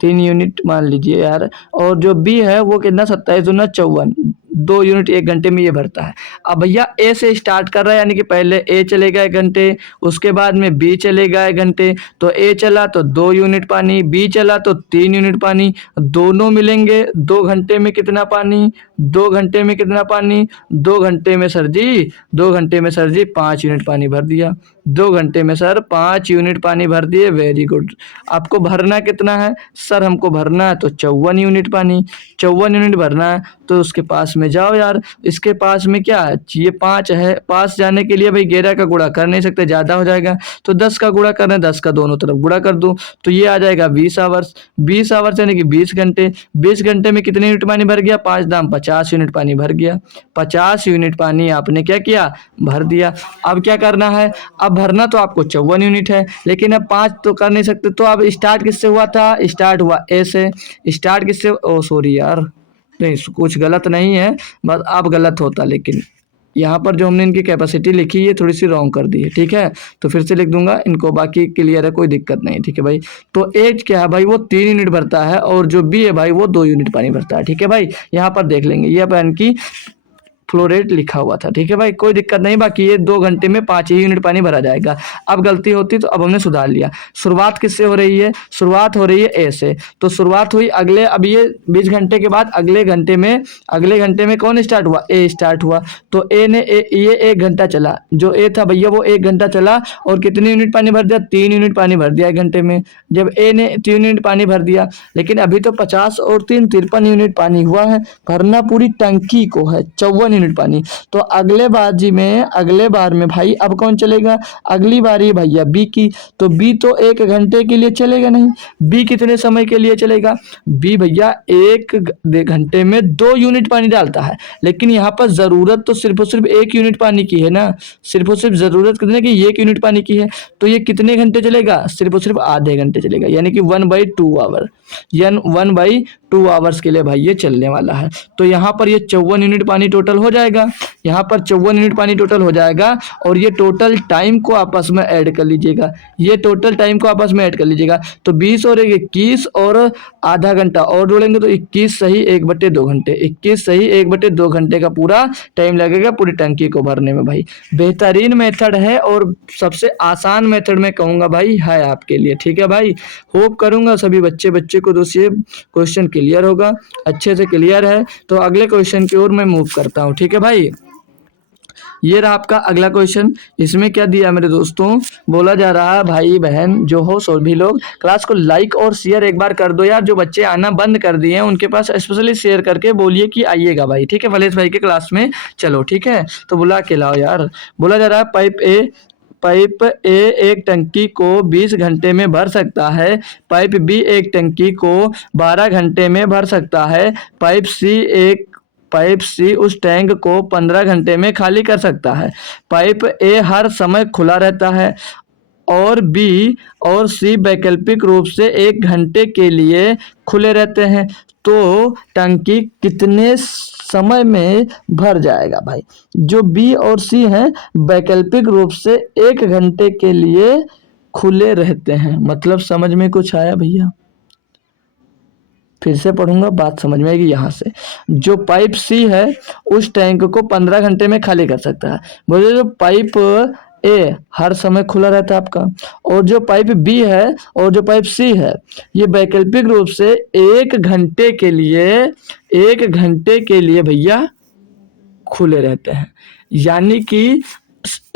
3 यूनिट मान लीजिए यार। और जो बी है वो कितना? 27 दूना 54, 2 यूनिट 1 घंटे में ये भरता है। अब भैया ए से स्टार्ट कर रहा है, यानी कि पहले ए चलेगा 1 घंटे, उसके बाद में बी चलेगा 1 घंटे, तो ए चला तो 2 यूनिट पानी, बी चला तो 3 यूनिट पानी, दोनों मिलेंगे 2 घंटे में कितना पानी? 2 घंटे में कितना पानी? 2 घंटे में सर जी 2 घंटे में सर जी 5 यूनिट पानी भर दिया। 2 घंटे में सर 5 यूनिट पानी भर दिए। Very good. आपको भरना कितना है सर? हमको भरना है तो 54 यूनिट पानी। 54 यूनिट भरना है तो उसके पास में जाओ यार। इसके पास में क्या है? ये 5 है, पास जाने के लिए भाई 11 का गुणा कर नहीं सकते, ज़्यादा हो जाएगा, तो 10 का गुणा करना है, 10 का दोनों तरफ गुणा कर दो तो ये आ जाएगा 20 आवर्स। 20 आवर्स यानी कि 20 घंटे। 20 घंटे में कितने यूनिट पानी भर गया? 5 दाम 50 यूनिट पानी भर गया। 50 यूनिट पानी आपने क्या किया? भर दिया। अब क्या करना है? अब भरना तो आपको 54 यूनिट है, लेकिन अब 5 तो कर नहीं सकते, तो अब स्टार्ट किससे हुआ था? स्टार्ट हुआ ए से। स्टार्ट किससे? ओ सॉरी यार, नहीं कुछ गलत नहीं है, बस अब गलत होता, लेकिन यहाँ पर जो हमने इनकी कैपेसिटी लिखी है थोड़ी सी रॉन्ग कर दी है। ठीक है, तो फिर से लिख दूंगा इनको, बाकी क्लियर है, कोई दिक्कत नहीं। ठीक है भाई, तो एच क्या है भाई? वो 3 यूनिट भरता है, और जो बी है भाई वो 2 यूनिट पानी भरता है। ठीक है भाई, यहाँ पर देख लेंगे ये अपन की फ्लो रेट लिखा हुआ था। ठीक है भाई, कोई दिक्कत नहीं। बाकी ये 2 घंटे में 5 ही यूनिट पानी भरा जाएगा। अब गलती होती तो अब हमने सुधार लिया। शुरुआत किससे हो रही है? शुरुआत हो रही है ए से। तो शुरुआत हुई अगले, अब ये 20 घंटे के बाद अगले घंटे में कौन स्टार्ट हुआ? ए स्टार्ट हुआ। तो ए ने ये 1 घंटा चला, जो ए था भैया वो 1 घंटा चला और कितनी यूनिट पानी भर दिया? 3 यूनिट पानी भर दिया 1 घंटे में। जब ए ने 3 यूनिट पानी भर दिया, लेकिन अभी तो 50 और 3 53 यूनिट पानी हुआ है, भरना पूरी टंकी को है 54 यूनिट पानी। तो अगले बार में भाई अब कौन चलेगा? अगली बारी भैया बी की। तो बी तो 1 घंटे के लिए चलेगा नहीं, बी कितने समय के लिए चलेगा? बी भैया 1 घंटे में 2 यूनिट पानी डालता है, लेकिन यहाँ पर जरूरत तो सिर्फ और सिर्फ 1 यूनिट पानी की है ना, सिर्फ और सिर्फ जरूरत कितने की? 1 यूनिट पानी की है। तो ये कितने घंटे चलेगा? सिर्फ और सिर्फ आधे घंटे चलेगा, यानी कि 1/2 आवर, 1/2 आवर्स के लिए भाई ये चलने वाला है। तो यहाँ पर ये 54 यूनिट पानी टोटल हो जाएगा, यहाँ पर 54 यूनिट पानी टोटल हो जाएगा। और ये टोटल टाइम को आपस में ऐड कर लीजिएगा, ये टोटल टाइम को आपस में ऐड कर लीजिएगा। तो 20 और 21 और आधा घंटा और जोड़ेंगे तो 21 सही 1/2 घंटे, 21 सही 1/2 घंटे का पूरा टाइम लगेगा पूरी टंकी को भरने में। भाई बेहतरीन मेथड है और सबसे आसान मेथड मैं कहूँगा भाई है आपके लिए। ठीक है भाई, होप करूँगा सभी बच्चे को दोस्त ये क्वेश्चन क्लियर होगा, अच्छे से क्लियर है। तो अगले क्वेश्चन की ओर मैं मूव करता हूँ। ठीक है भाई, ये रहा आपका अगला क्वेश्चन। इसमें क्या दिया मेरे दोस्तों? बोला जा रहा है भाई बहन जो हो सभी लोग क्लास को लाइक और शेयर एक बार कर दो यार। जो बच्चे आना बंद कर दिए हैं उनके पास स्पेशली शेयर करके बोलिए कि आइएगा भाई। ठीक है, वलेश भाई के क्लास में चलो। ठीक है, तो बुला के लाओ यार। बोला जा रहा है पाइप ए एक टंकी को 20 घंटे में भर सकता है, पाइप बी एक टंकी को 12 घंटे में भर सकता है, पाइप सी उस टैंक को 15 घंटे में खाली कर सकता है। पाइप ए हर समय खुला रहता है और बी और सी वैकल्पिक रूप से 1 घंटे के लिए खुले रहते हैं। तो टंकी कितने समय में भर जाएगा? भाई जो बी और सी हैं वैकल्पिक रूप से 1 घंटे के लिए खुले रहते हैं। मतलब समझ में कुछ आया भैया? फिर से पढ़ूंगा, बात समझ में आएगी। यहाँ से जो पाइप सी है उस टैंक को 15 घंटे में खाली कर सकता है। बोले जो पाइप ए हर समय खुला रहता है आपका, और जो पाइप बी है और जो पाइप सी है ये वैकल्पिक रूप से 1 घंटे के लिए भैया खुले रहते हैं। यानी कि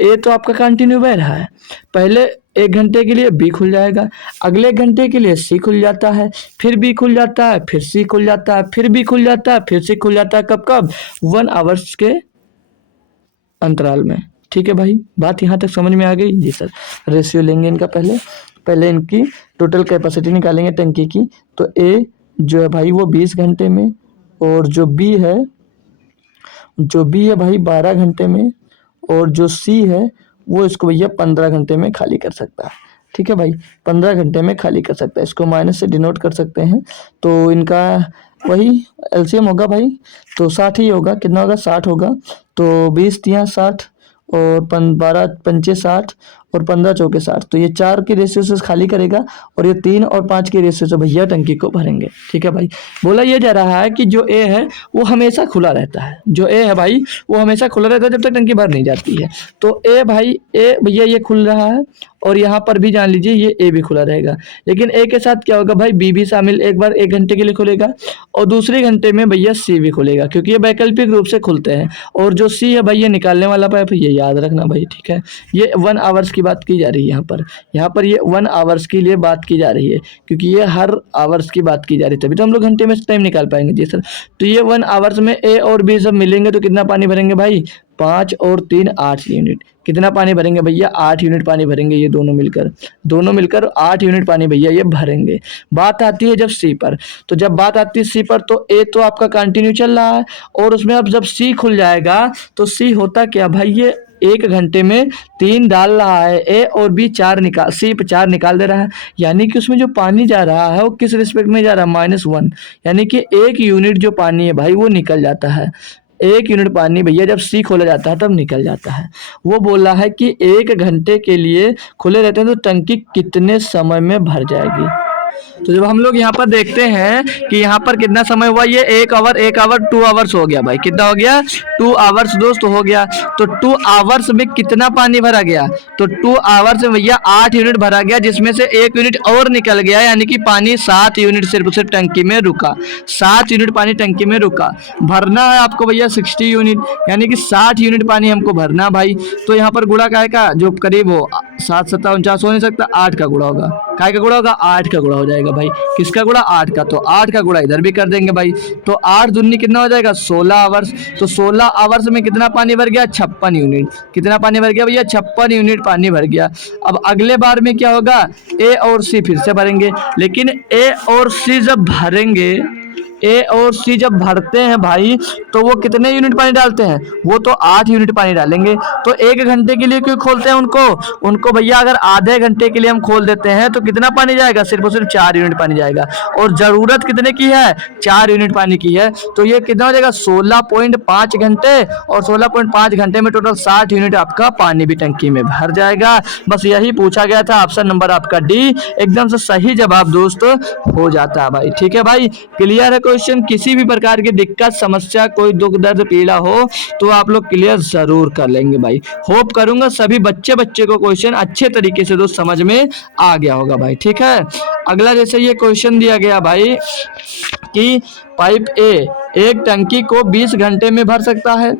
ए तो आपका कंटिन्यू बह रहा है, पहले 1 घंटे के लिए बी खुल जाएगा, अगले 1 घंटे के लिए सी खुल जाता है, फिर बी खुल जाता है, फिर सी खुल जाता है, फिर बी खुल जाता है, फिर सी खुल जाता है। कब 1 आवर्स के अंतराल में। ठीक है भाई, बात यहाँ तक समझ में आ गई? जी सर। रेशियो लेंगे इनका, पहले इनकी टोटल कैपेसिटी निकालेंगे टंकी की। तो ए जो है भाई वो 20 घंटे में, और जो बी है भाई 12 घंटे में, और जो सी है वो इसको भैया 15 घंटे में खाली कर सकता है। ठीक है भाई, 15 घंटे में खाली कर सकता है। इसको माइनस से डिनोट कर सकते हैं। तो इनका वही एलसीएम होगा भाई, तो 60 ही होगा। कितना होगा? 60 होगा। तो 20 तिया 60 और 12 पंचे 60 और 15 चौके 60। तो ये 4 की रेशियो से खाली करेगा और ये 3 और 5 की रेशियो से भैया टंकी को भरेंगे। ठीक है भाई, बोला ये जा रहा है कि जो ए है वो हमेशा खुला रहता है, जो ए है भाई वो हमेशा खुला रहता है जब तक टंकी भर नहीं जाती है। तो ए भैया ये खुल रहा है, और यहाँ पर भी जान लीजिए ये ए भी खुला रहेगा। लेकिन ए के साथ क्या होगा भाई? बी भी शामिल, एक बार 1 घंटे के लिए खुलेगा और दूसरे घंटे में भैया सी भी खुलेगा, क्योंकि ये वैकल्पिक रूप से खुलते हैं। और जो सी है भाई ये निकालने वाला पाइप, ये याद रखना भाई। ठीक है, ये 1 आवर्स की बात की जा रही है यहाँ पर ये 1 आवर्स के लिए बात की जा रही है, क्योंकि ये हर आवर्स की बात की जा रही है, तभी तो हम लोग घंटे में टाइम निकाल पाएंगे। जी सर। तो ये 1 आवर्स में ए और बी सब मिलेंगे तो कितना पानी भरेंगे भाई? 5 और 3 8 यूनिट। कितना पानी भरेंगे भैया? 8 यूनिट पानी भरेंगे। ये दोनों मिलकर 8 यूनिट पानी भैया ये भरेंगे। बात आती है जब सी पर, तो जब बात आती है सी पर तो ए तो आपका कंटिन्यू चल रहा है, और उसमें अब जब सी खुल जाएगा तो सी होता क्या भाई? ये 1 घंटे में 3 डाल रहा है ए, और बी 4 सी 4 निकाल दे रहा है। यानी कि उसमें जो पानी जा रहा है वो किस रिस्पेक्ट में जा रहा है? -1। यानी कि 1 यूनिट जो पानी है भाई वो निकल जाता है। 1 यूनिट पानी भैया जब सी खोला जाता है तब निकल जाता है। वो बोला है कि 1 घंटे के लिए खुले रहते हैं तो टंकी कितने समय में भर जाएगी? तो जब हम लोग यहाँ पर देखते हैं कि यहाँ पर कितना समय हुआ, ये 1 आवर 2 आवर्स हो गया भाई। कितना हो गया? 2 आवर्स दोस्त हो गया। तो 2 आवर्स में कितना पानी भरा गया? तो 2 आवर्स में भैया 8 यूनिट भरा गया, जिसमें से 1 यूनिट और निकल गया, यानी कि पानी 7 यूनिट सिर्फ टंकी में रुका। 7 यूनिट पानी टंकी में रुका। भरना है आपको भैया 60 यूनिट, यानी कि 60 यूनिट पानी हमको भरना भाई। तो यहाँ पर गुणा काय का जो करीब हो, 7 7 49 हो नहीं सकता, 8 का गुणा होगा। काय का गुणा होगा? 8 का गुणा हो जाएगा भाई। किसका गुणा? 8 का। तो 8 का गुणा इधर भी कर देंगे भाई। तो 8 दूनी कितना हो जाएगा? 16 आवर्स। तो 16 आवर्स में कितना पानी भर गया? 56 यूनिट। कितना पानी भर गया भैया? 56 यूनिट पानी भर गया। अब अगले बार में क्या होगा? ए और सी फिर से भरेंगे, लेकिन ए और सी जब भरेंगे, ए और सी जब भरते हैं भाई, तो वो कितने यूनिट पानी डालते हैं? वो तो 8 यूनिट पानी डालेंगे। तो 1 घंटे के लिए क्यों खोलते हैं उनको भैया अगर आधे घंटे के लिए हम खोल देते हैं तो कितना पानी जाएगा? सिर्फ और सिर्फ 4 यूनिट पानी जाएगा। और ज़रूरत कितने की है? 4 यूनिट पानी की है। तो ये कितना हो जाएगा? 16.5 घंटे, और 16.5 घंटे में टोटल 60 यूनिट आपका पानी भी टंकी में भर जाएगा। बस यही पूछा गया था। ऑप्शन नंबर आपका डी एकदम से सही जवाब दोस्त हो जाता है भाई। ठीक है भाई, क्लियर है क्वेश्चन? किसी भी प्रकार की दिक्कत, समस्या, कोई दुख दर्द पीड़ा हो तो आप लोग क्लियर जरूर कर लेंगे भाई। होप करूंगा सभी बच्चे को क्वेश्चन अच्छे तरीके से दोस्त समझ में आ गया होगा भाई। ठीक है, अगला जैसे ये क्वेश्चन दिया गया भाई कि पाइप ए एक टंकी को 20 घंटे में भर सकता है,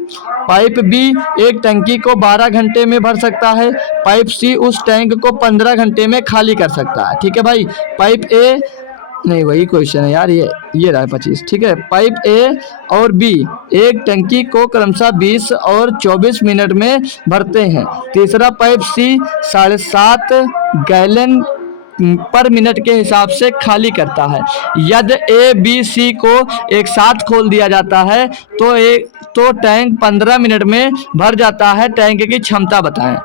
पाइप बी एक टंकी को 12 घंटे में भर सकता है, पाइप सी उस टैंक को 15 घंटे में खाली कर सकता है। ठीक है भाई, पाइप ए नहीं, वही क्वेश्चन है यार, ये रहा 25। ठीक है, पाइप ए और बी एक टंकी को क्रमशः 20 और 24 मिनट में भरते हैं। तीसरा पाइप सी 7.5 गैलन पर मिनट के हिसाब से खाली करता है। यदि ए बी सी को एक साथ खोल दिया जाता है तो टैंक 15 मिनट में भर जाता है। टैंक की क्षमता बताएं।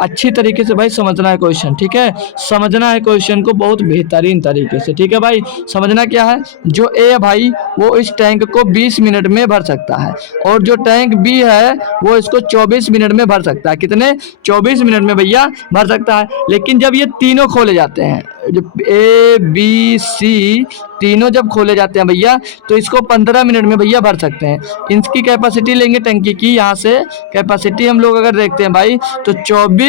अच्छी तरीके से भाई समझना है क्वेश्चन। ठीक है, समझना है क्वेश्चन को बहुत बेहतरीन तरीके से। ठीक है भाई, समझना क्या है, जो ए है भाई वो इस टैंक को 20 मिनट में भर सकता है, और जो टैंक बी है वो इसको 24 मिनट में भर सकता है। कितने? 24 मिनट में भैया भर सकता है। लेकिन जब ये तीनों खोले जाते हैं, जब ए बी सी तीनों जब खोले जाते हैं भैया, तो इसको 15 मिनट में भैया भर सकते हैं। इसकी कैपेसिटी लेंगे टंकी की, यहाँ से कैपेसिटी हम लोग अगर देखते हैं भाई तो 24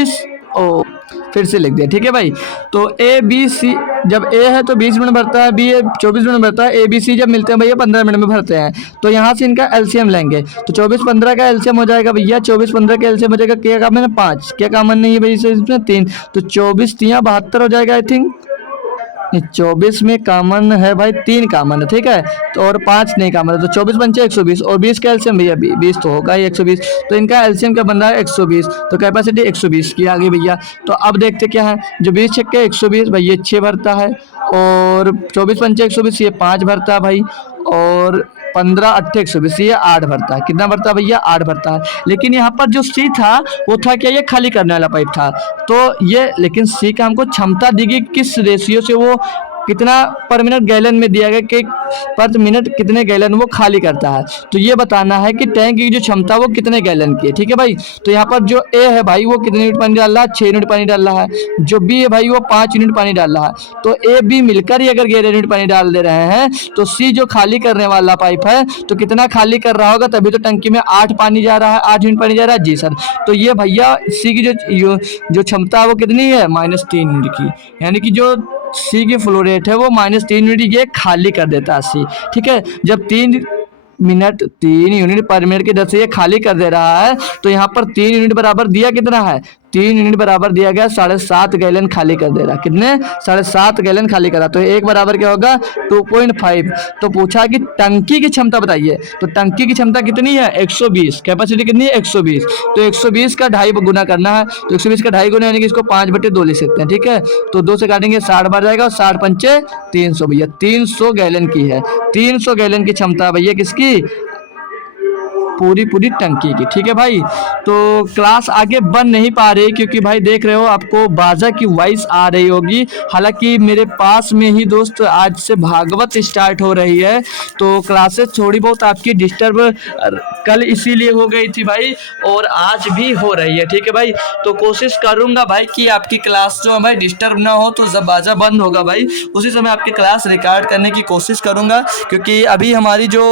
फिर से लिख दिया। ठीक है भाई, तो ए बी सी जब ए है तो 20 मिनट भरता है, बी 24 मिनट भरता है, ए बी सी जब मिलते हैं भैया 15 मिनट में भरते हैं। तो यहाँ से इनका एलसीएम लेंगे, तो 24-15 का एलसीएम हो जाएगा भैया। 24-15 का एलसीएम हो जाएगा, क्या कॉमन है? 5। क्या कॉमन नहीं है भाई इसमें? 3। तो 24 3 72 हो जाएगा आई थिंक। 24 में कॉमन है भाई, 3 कॉमन है। ठीक है, तो और 5 नहीं कॉमन है, तो 24 पंचे 120, और 20 का एलसीएम भैया 20 तो होगा ही 120। तो इनका एलसीएम क्या बन रहा है? 120। तो कैपेसिटी 120 की आ गई भैया। तो अब देखते क्या है, जो 20 छक्के 120 भाई, ये 6 भरता है, और 24 पंचे 120 ये 5 भरता है भाई, और 15 8 120 ये 8 भरता है। कितना भरता है भैया? 8 भरता है। लेकिन यहाँ पर जो सी था वो था क्या? ये खाली करने वाला पाइप था। तो ये लेकिन सी का हमको क्षमता दी गई किस रेशियो से, वो कितना पर मिनट गैलन में दिया गया कि पर मिनट कितने गैलन वो खाली करता है। तो ये बताना है कि टैंक की जो क्षमता वो कितने गैलन की है। ठीक है भाई, तो यहाँ पर जो ए है भाई वो कितने यूनिट पानी डाल रहा है? 6 यूनिट पानी डाल रहा है। जो बी है भाई वो 5 यूनिट पानी डाल रहा है। तो ए बी मिलकर ही अगर 11 यूनिट पानी डाल दे रहे हैं, तो सी जो खाली करने वाला पाइप है तो कितना खाली कर रहा होगा? तभी तो टंकी में 8 पानी जा रहा है, 8 यूनिट पानी जा रहा है। जी सर, तो ये भैया सी की जो क्षमता है वो कितनी है? -3 यूनिट की, यानी कि जो सी की फ्लो रेट है वो -3 यूनिट ये खाली कर देता है सी। ठीक है, जब 3 यूनिट पर मिनट की दर से ये खाली कर दे रहा है, तो यहाँ पर 3 यूनिट बराबर दिया कितना है? 3 यूनिट बराबर दिया गया 7.5 गैलन खाली कर दे रहा। कितने? 7.5 गैलन खाली करा। तो एक बराबर क्या होगा? 2.5। तो पूछा कि टंकी की क्षमता बताइए, तो टंकी की क्षमता कितनी है? 120। कैपेसिटी कितनी है? 120। तो 120 का 2.5 गुना करना है, तो 120 का 2.5 गुना यानी कि इसको 5/2 लिख सकते हैं। ठीक है, तो 2 से काटेंगे 60 बार जाएगा, और 60 पंचे 300 भैया, 300 गैलन की है। 300 गैलन की क्षमता भैया किसकी? पूरी टंकी की। ठीक है भाई, तो क्लास आगे बन नहीं पा रही क्योंकि भाई देख रहे हो आपको बाजा की वॉइस आ रही होगी। हालांकि मेरे पास में ही दोस्त आज से भागवत स्टार्ट हो रही है, तो क्लासेस थोड़ी बहुत आपकी डिस्टर्ब कल इसीलिए हो गई थी भाई, और आज भी हो रही है। ठीक है भाई, तो कोशिश करूंगा भाई कि आपकी क्लास जो है भाई डिस्टर्ब ना हो, तो जब बाजा बंद होगा भाई उसी समय आपकी क्लास रिकॉर्ड करने की कोशिश करूंगा, क्योंकि अभी हमारी जो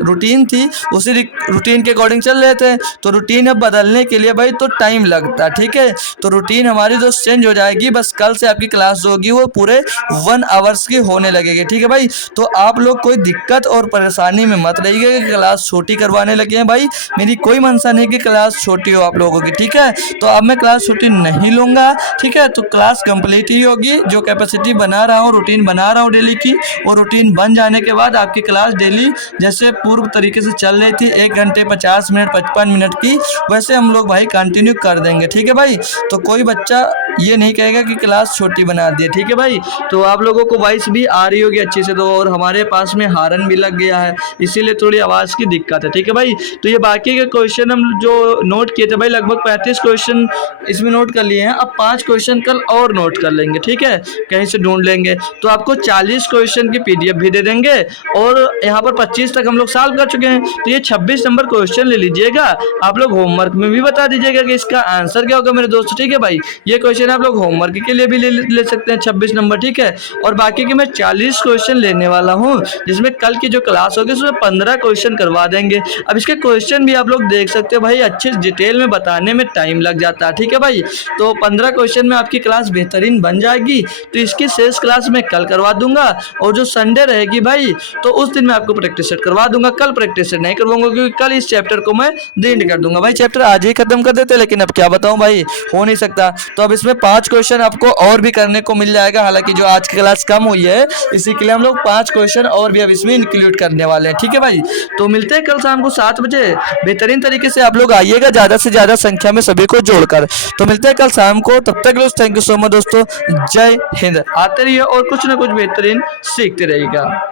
रूटीन थी उसी रूटीन के अकॉर्डिंग चल रहे थे, तो रूटीन अब बदलने के लिए भाई तो टाइम लगता है। ठीक है, तो रूटीन हमारी जो चेंज हो जाएगी, बस कल से आपकी क्लास जो होगी वो पूरे 1 आवर्स की होने लगेगी। ठीक है भाई, तो आप लोग कोई दिक्कत और परेशानी में मत रहिएगा कि क्लास छोटी करवाने लगे हैं भाई, मेरी कोई मंशा नहीं कि क्लास छोटी हो आप लोगों की। ठीक है, तो अब मैं क्लास छोटी नहीं लूँगा। ठीक है, तो क्लास कंप्लीट ही होगी, जो कैपेसिटी बना रहा हूँ, रूटीन बना रहा हूँ डेली की, और रूटीन बन जाने के बाद आपकी क्लास डेली जैसे पूर्व तरीके से चल रही थी 1 घंटे 50 मिनट 55 मिनट की, वैसे हम लोग भाई कंटिन्यू कर देंगे। ठीक है भाई, तो कोई बच्चा ये नहीं कहेगा कि क्लास छोटी बना दी है। ठीक है भाई, तो आप लोगों को वॉइस भी आ रही होगी अच्छे से, तो और हमारे पास में हारन भी लग गया है, इसीलिए थोड़ी आवाज़ की दिक्कत है। ठीक है भाई, तो ये बाकी के क्वेश्चन हम जो नोट किए थे भाई, लगभग 35 क्वेश्चन इसमें नोट कर लिए हैं। अब 5 क्वेश्चन कल और नोट कर लेंगे। ठीक है, कहीं से ढूंढ लेंगे, तो आपको 40 क्वेश्चन की PDF भी दे देंगे, और यहाँ पर 25 तक हम लोग सॉल्व कर चुके हैं, तो ये 26 नंबर क्वेश्चन ले लीजिएगा। आप लोग होमवर्क में भी बता दीजिएगा कि इसका आंसर क्या होगा मेरे दोस्तों। ठीक है भाई, ये क्वेश्चन आप लोग होमवर्क के लिए भी ले सकते हैं 26 नंबर। ठीक है, और बाकी के मैं 40 क्वेश्चन लेने वाला हूँ, जिसमें कल की जो क्लास होगी उसमें 15 क्वेश्चन करवा देंगे। अब इसके क्वेश्चन भी आप लोग देख सकते हो भाई, अच्छे डिटेल में बताने में टाइम लग जाता है। ठीक है भाई, तो 15 क्वेश्चन में आपकी क्लास बेहतरीन बन जाएगी, तो इसकी शेष क्लास मैं कल करवा दूंगा, और जो संडे रहेगी भाई तो उस दिन मैं आपको प्रैक्टिस सेट करवा दूंगा। कल प्रैक्टिस सेट नहीं करवाऊंगा क्योंकि कल इस चैप्टर को मैं एंड कर दूंगा भाई। चैप्टर आज ही खत्म कर देते, लेकिन अब क्या बताऊं भाई, हो नहीं सकता। तो अब इसमें 5 क्वेश्चन आपको और भी करने को मिल जाएगा, हालांकि जो आज की क्लास कम हुई है इसी के लिए हम लोग 5 क्वेश्चन और भी अब इसमें इंक्लूड करने वाले हैं। ठीक है भाई, तो मिलते हैं कल शाम को 7 बजे। बेहतरीन तरीके से आप लोग आइएगा, ज़्यादा से ज़्यादा संख्या में सभी को जोड़कर। तो मिलते हैं कल शाम को, तब तक थैंक यू सो मच दोस्तों, जय हिंद। आते रहिए और कुछ ना कुछ बेहतरीन सीखते रहिएगा।